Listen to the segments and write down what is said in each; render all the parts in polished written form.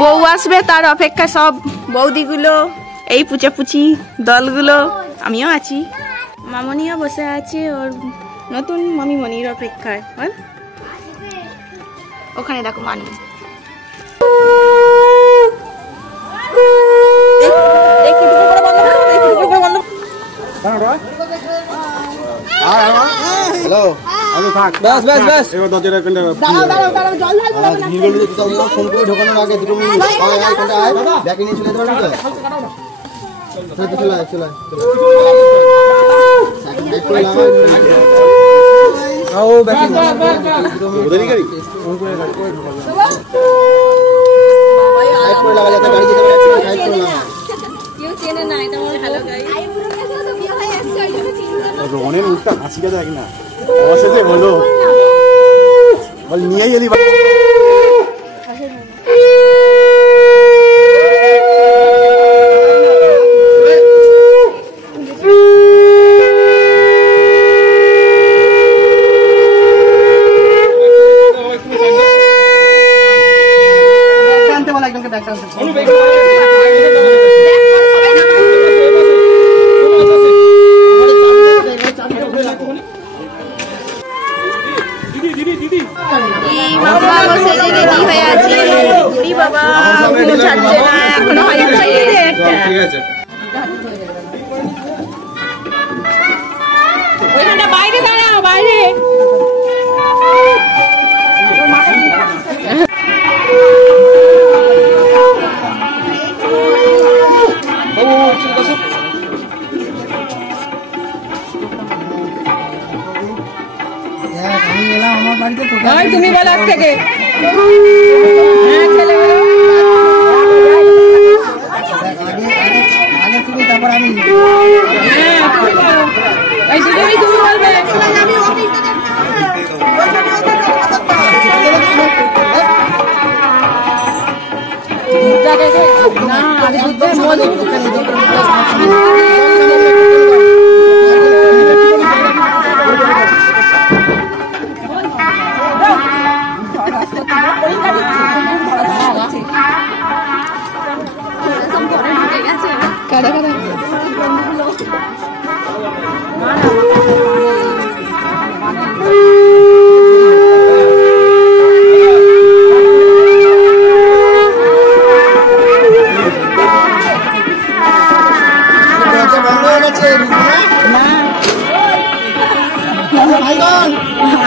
বউ আসবে তার অপেক্ষা সব বৌদিগুলো, এই পুচাপুচি দলগুলো, আমিও আছি। মামনিও বসে আছে ওর নতুন মামিমনির অপেক্ষায়। ওখানে দেখো মানু, হ্যালো বাস বাস বাস এবার দরজাটা কোনটা ফোন করে ঢোকানোর আগে 2 মিনিট কোনটা আয় ব্যাকে নিয়ে চলে যেতে পারবি তো চলে চলে আও ব্যাকে ওদেরই গাড়ি ফোন করে গাড়ি করে ঢোকানো সাইড করে লাগা যাতে গাড়ি যেতে পারে সাইড করে লাগা কেউ চেনে না এটা আমার ভালো গাড়ি। রনের মুখটা হাসি কাজা দেখ না অবশ্যই হলো বল নিয়েই এলি বাইরে দাঁড়াও, বাইরে তুমি বলো আজ থেকে তারপর আমি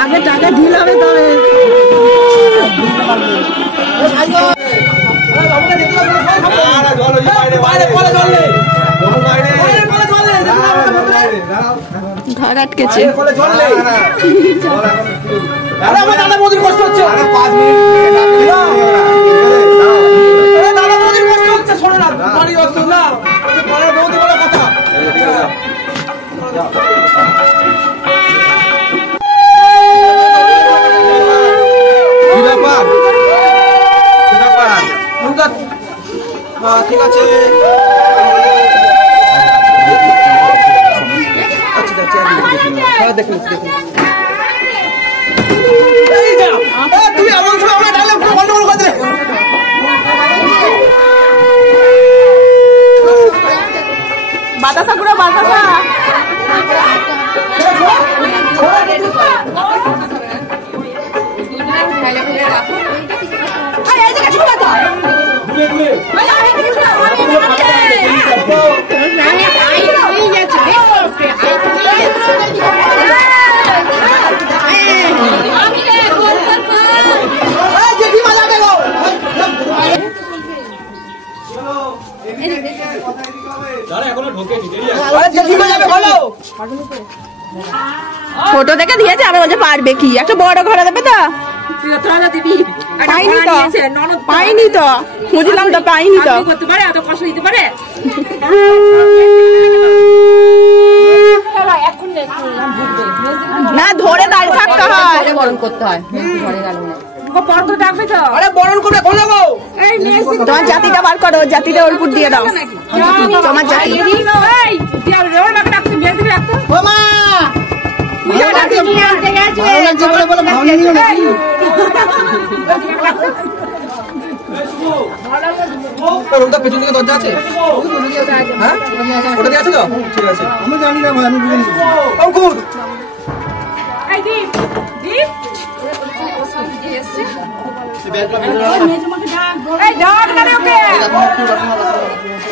আগে টাকা ঢিল হবে তবে ঘর আটকেছে। ঠিক আছে দেখুন তুমি এমন সময় গন্ডগোল করতে বাতাসা পুরো বাতাসা ফটো দেখে দিয়েছে, আমি বলছে পারবে কি, একটা বড় ঘরে দেবে তো পাইনি তো বুঝলাম তো পাইনি তো না ধরে দাঁড়িয়ে থাকতে হয়, বরণ করতে হয়। তোমার জাতিটা বার করো, জাতিটা ওর উপর দিয়ে দাও, তোমার জাতি রুমটা পেছন দিকে দরজা আছে? হ্যাঁ ওটা দিয়ে আছে তো? ঠিক আছে। আমি জানি না ভাই, আমি বুঝে নিচ্ছি। অঙ্কুর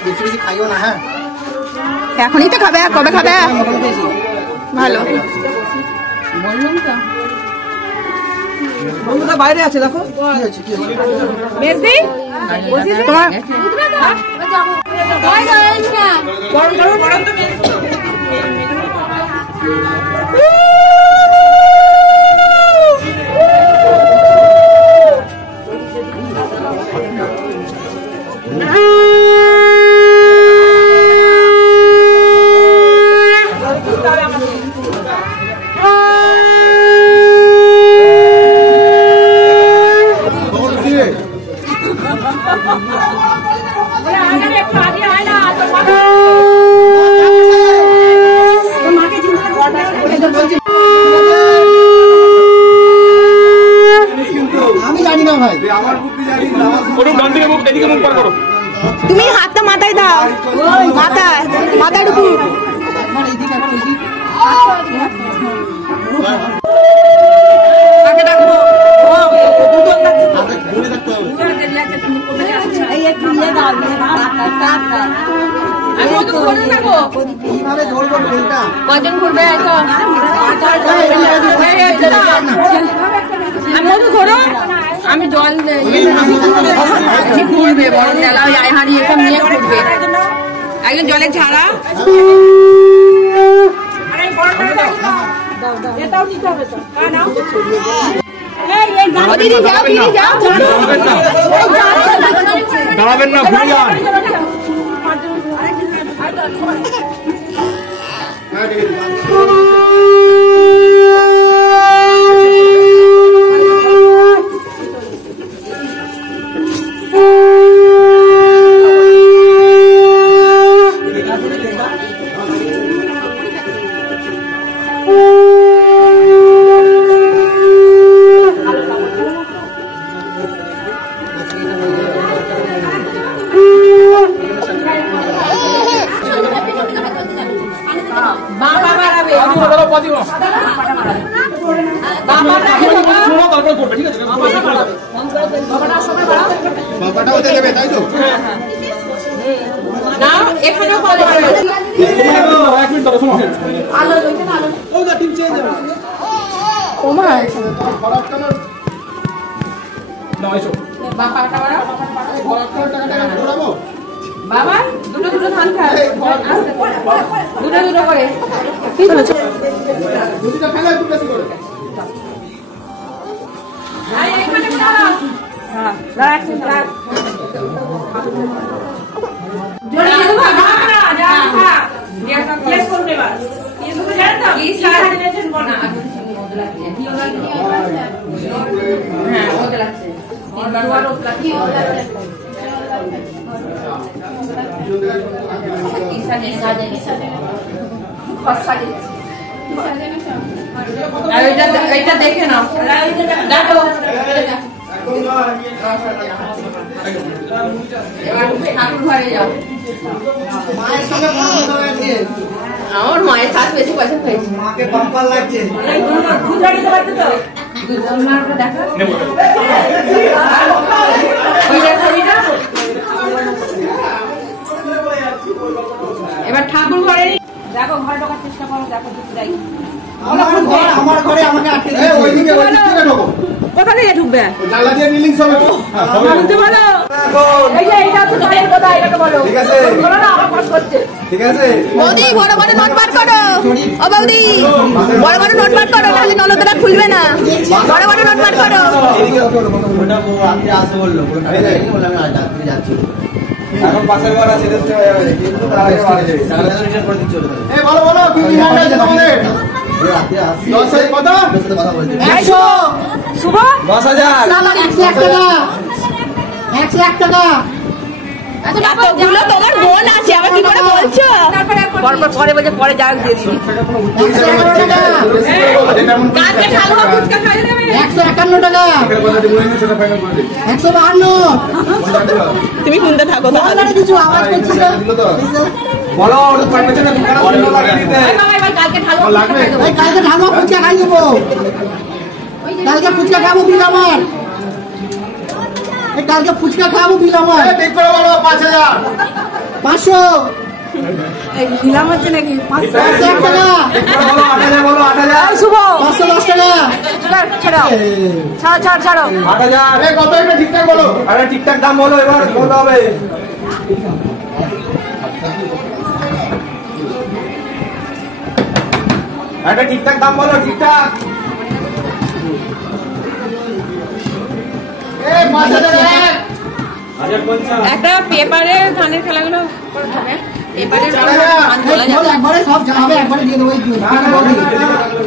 বেশি বেশি খাইও না, হ্যাঁ? এখনই তো খাবে, কবে খাবে? ভালো বন্ধুটা বাইরে আছে দেখো। কি হয়েছে, কি হয়েছে? তোমার আমি জানি না ভাই। তুমি হাতটা মাথায় দাও, মাথার উপর। কজন ঘুরবে আমি জল ঘুরবে বড় জেলা হাঁড়ি এসব নিয়ে ঘুরবে একজন জলে ছাড়া দাঁড়াবেন না, ঘুরে যান। বাবাটাও দেবে, তাই তো? না এখানেও বাবা দুটো দুটো ধান খায় দুটো দুটো করে এটা দেখে নাও দেখো ঠাকুর ঘরে যাও আমার মায়ের কাজ বেশি পয়সা পেয়েছে মাকে পাম্পার লাগছে এবার ঠাকুর ঘরে দেখো ঘর ঢোকার চেষ্টা করো দেখো যাই আমার ঘরে আমাকে আটকে দিয়েছে। ওইদিকে ওইদিকে ঢোকো। কোথা থেকে ঢুকবে? জানলা দিয়ে বিল্ডিং সবে তো। বলতে বলো। এই যে এটা তো তাই কথা এটাকে বলো ঠিক আছে। বলো না আমার পাস করছে ঠিক আছে। বৌদি বড় বড় নোট বার করো। ও বৌদি বড় বড় নোট বার করো, নাহলে নলদরা খুলবে না। বড় বড় নোট বার করো। এদিকে ওঠো, ওটা ও রাত্রে আসে বললো। আমি বললাম আমি রাত্রে যাচ্ছি। এখন পাশের ঘর আছে রেস্ট হয়ে যাবে, কিন্তু তার আগে বাড়ি যাবে। তাহলে রিটার্ন করে দিচ্ছি ওটা। এই বলো বলো কি কি হ্যান্ড আছে তোমাদের? এই রাত্রে আসি। 10 এর কত? 10 এর কথা বলছি। 100 শুভ 10,000 না না 101 টাকা। 101 টাকা। এতগুলো তোমার বোন আছে, আবার কি করে বলছো? পরে বলছে পরে যা দিয়ে দিবি। 151 টাকা, 152। তুমি কোনটা থাকো তাহলে? কিছু আওয়াজ করছিস বলো ওটা পারবে না দোকানে বন্ধ লাগিয়ে দিতে কালকে ঢালবো লাগবে ভাই, কালকে ঢালবো, ফুচকা খাই দেবো, কালকে ফুচকা খাবো, বিল আমার। কালকে ফুচকা খাবো, বিল আমার। 500 দিলাম হচ্ছে নাকি? 501 টাকা, বলো 8000 বলো 8000 শুভ 510 টাকা। ছাড়াও ছাড়ো 8000 কত এটা ঠিকঠাক বলো, আরে ঠিকঠাক দাম বলো, এবার বলতে হবে। এটা ঠিকঠাক দাম বলো, ঠিকঠাক। 5000 একটা পেপারে ধানের খেলাগুলো পেপারে একবারে সব যাবে, একবারে দিয়ে দেবো।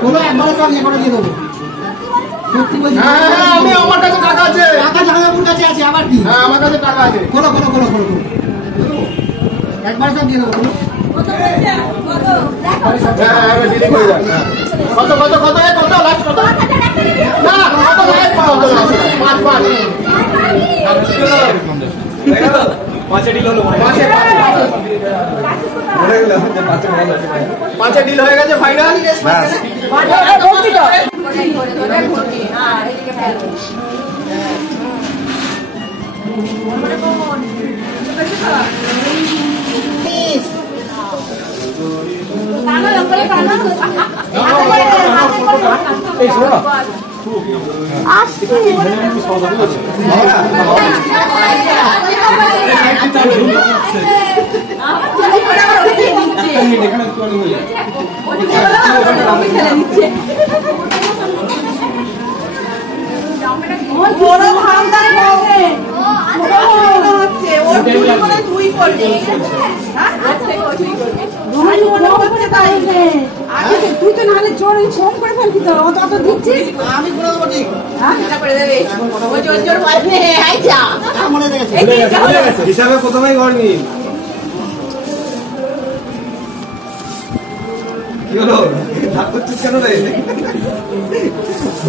বলো একবারে সব ইয়ে করে দিয়ে দেবো। সত্যি বলছি, আমি আমার কাছে টাকা আছে, টাকা জামাইবাবুর কাছে আছে, আবার কি? হ্যাঁ আমার কাছে টাকা আছে। খোলো খোলো খোলো খোলো খোলো, একবারে সব দিয়ে দেবো। খোলো। হ্যাঁ আমি দিদি করে যাই। কত কত কত কত লাস্ট কত না কত লাস্ট 5 5 ডিল হলো, 5 ডিল হয়ে গেছে ফাইনাল। ব্যাস এই শোনো না তুই তো নাহলে জোর ফোন করে ফেলবি তো, অত দিচ্ছিস। আমি করে দেবো, ঠিক করে দেবে মনে দেখেছি। হিসাবে প্রথমেই গড়নি কি হলো, রাগ করছিস কেন রে?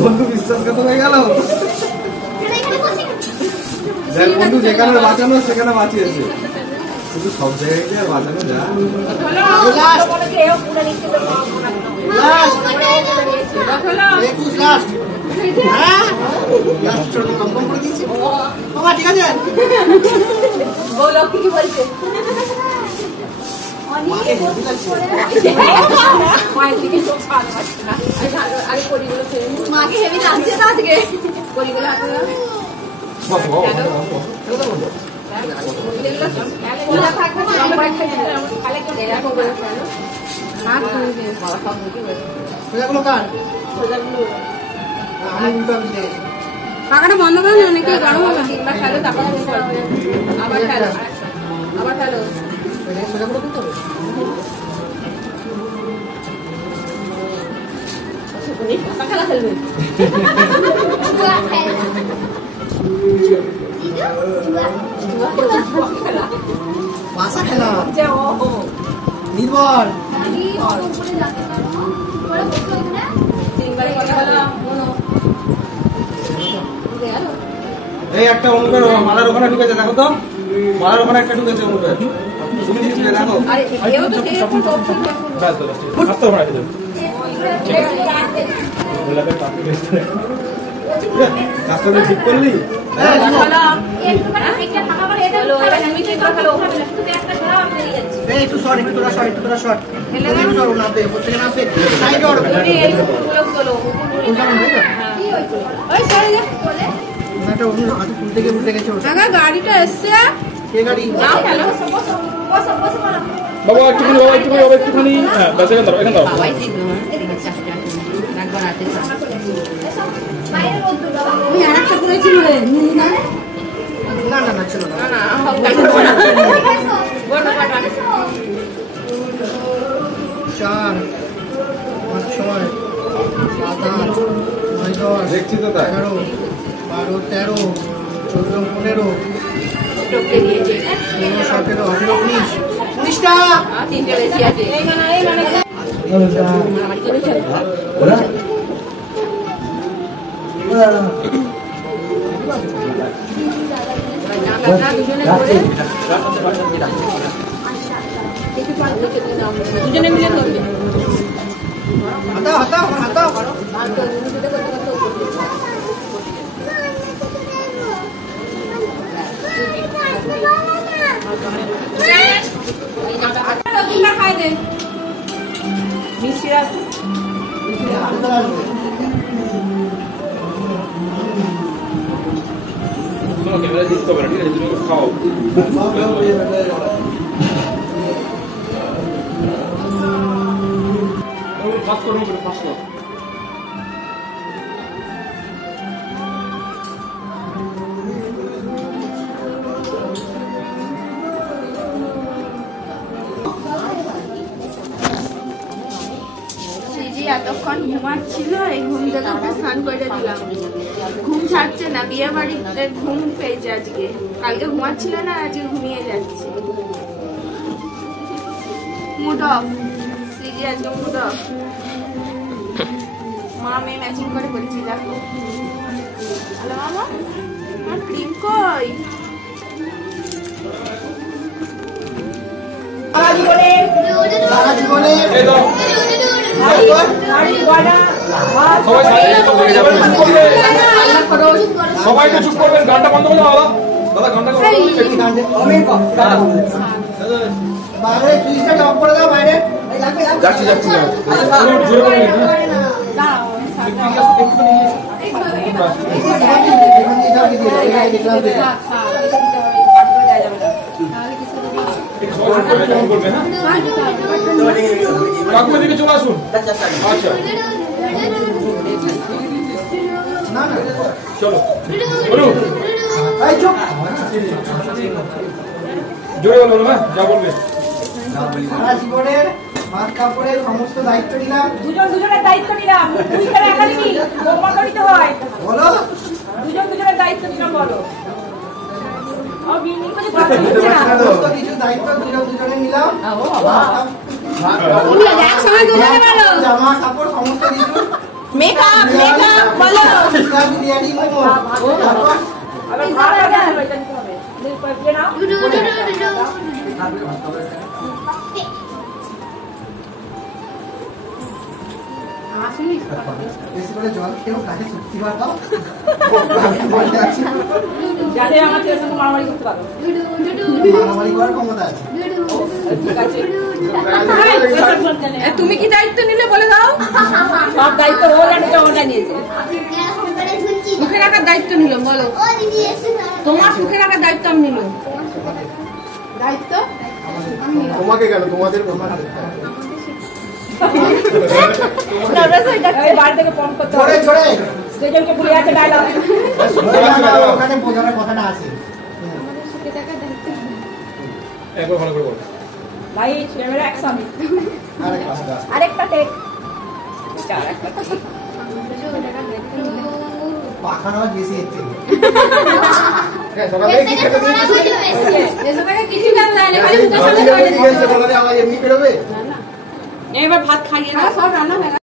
বন্ধু বিশ্বাসঘাত হয়ে গেল। দেখ বন্ধু, যেখানে বাঁচানো সেখানে বাঁচিয়েছে, শুধু সব জায়গায় কি আর বাঁচানো যায়? ঠিক আছে, বলো কি বলছে? মাকে হেভি লাগছে তা থেকে করিগুলো পাখাটা বন্ধ করে অনেকে গরম হবে, তিনবার খেলো তারপর আবার খেলো, আবার খেলো। খেলা খেলবে পাশা খেলা নির্ভর। এই একটা অনুপের মালার ওখানে ঢুকেছে, দেখো তো মালার ওখানে একটা ঢুকেছে অনুপের, তুমি দেখো। কাজটা ঠিক করলি? একটু শর্ট, একটু তোরা শর্ট, একটু তোরা শর্ট, নামবে প্রত্যেকে নামবে সাইড ওর গাড়িটা এসছে। কে গাড়ি? বাবা একটুখানি, বাবা একটুখানি, বাবা একটুখানি, হ্যাঁ ব্যাস এখান দাও, এখান দাও। আমি আরেকটা করেছি রে, না না না ছিল না। 4 5 6 7 8 9 10 দেখছি তো তাই। 11 12 13 14 15 16 19টা। তিনটে বেশি আছে দুজনে মিলে করবে হাতাও হাতাও হাতাও। খাই দে মিষ্টিরা ক্যামেরা দিতে হবে না, ঠিক আছে? তুমি খাও। ফাস্ট করো, ফাস্ট করো। শ্রীজি এতক্ষণ ঘুমাচ্ছিল, এই ঘুম থেকে উঠে স্নান করে দিলাম। ঘুম ছাড়ছে না, বিয়ে বাড়িতে ঘুম পেয়েছে আজকে। কালকে ঘুমাচ্ছিল না, আজকে ঘুমিয়ে যাচ্ছে। মুড অফ, শ্রীজি আজকে মুড অফ। মা মেয়ে ম্যাচিং করে বলছি, দেখো। হ্যালো মামা, আমার ক্রিম কই? সারা জীবনে এই দাও। সবাই তো চুপ করবেন, গানটা বন্ধ করে দাও। দাদা গানটা বন্ধ করে বাইরে সুইচটা অফ করে দাও বাইরে। যাচ্ছি যাচ্ছি। কাকু এদিকে চলে আসুন। আচ্ছা চলো বলুন, এই চুপ। জোরে বলো না, যা বলবে। সারা জীবনের ভাত কাপড়ের সমস্ত দায়িত্ব নিলাম। দুজনের দায়িত্ব নিলাম। তুই কেন একা নিবি? তোমার তো হয়। বলো দুজনের দায়িত্ব নিলাম, বলো। ও বিনি করে কথা বলছে না। সমস্ত কিছু দায়িত্ব দুজনে নিলাম। একসঙ্গে দুজনে বলো জামা কাপড় সমস্ত কিছু মেকআপ মেকআপ বলো। বিরিয়ানি মোমো। আবার ভাড়া দেন ওইটা দিতে হবে। দুই পাঁচজন নাও। বেশি করে জল খেয়েও কাজে শক্তি বাড়াও। যাতে আমার ছেলের সঙ্গে মারামারি করতে পারো। মারামারি করার ক্ষমতা আছে। ঠিক আছে। তুমি কি দায়িত্ব নিলে বলে দাও। সব দায়িত্ব ওটা নিয়েছে। সুখে রাখার দায়িত্ব নিলাম, বলো। তোমার সুখে রাখার দায়িত্ব আমি নিলাম। দায়িত্ব তোমাকে কেন, তোমাদের এই বাড়ি থেকে ফোন করতে হবে। জোরে জোরে সেজনকে ভুলে আছে ডায়লগ। ওখানে বোঝানোর কথাটা আছে। একবার ভালো করে বলো। ভাই ক্যামেরা অ্যাকশন। আরেকটা আরেকটা টেক। পাখার আওয়াজ বেশি হচ্ছে। সকালে কি খেতে দিয়েছিস? এসবের কিছু জানা যায় না, খালি মুখের সামনে জিজ্ঞেস করে আমার এমনি বেরোবে। এবার ভাত খাইয়ে দাও। সব রান্না হয়ে গেছে।